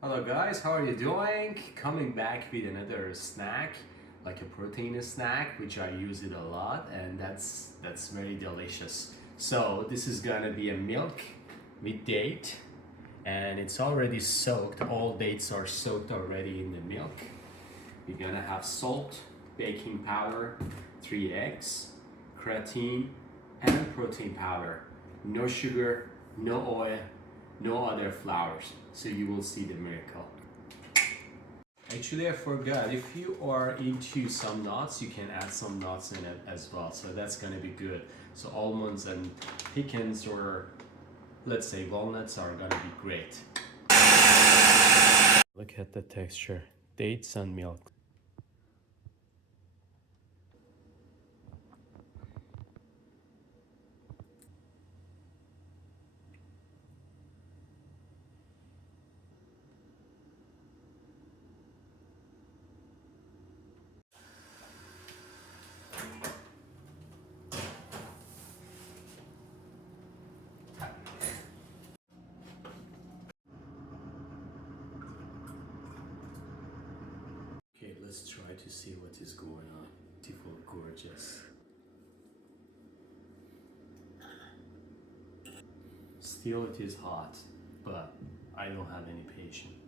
Hello guys, how are you doing? Coming back with another snack, like a protein snack, which I use it a lot, and that's very delicious. So this is gonna be a milk with date, and it's already soaked. All dates are soaked already in the milk. You're gonna have salt, baking powder, 3 eggs, creatine, and protein powder. No sugar, no oil, no other flours. So you will see the miracle. Actually, I forgot, if you are into some nuts, you can add some nuts in it as well. So that's gonna be good. So almonds and pecans, or let's say walnuts, are gonna be great. Look at the texture. Dates and milk. Okay, let's try to see what is going on. Beautiful, gorgeous. Still it is hot, but I don't have any patience.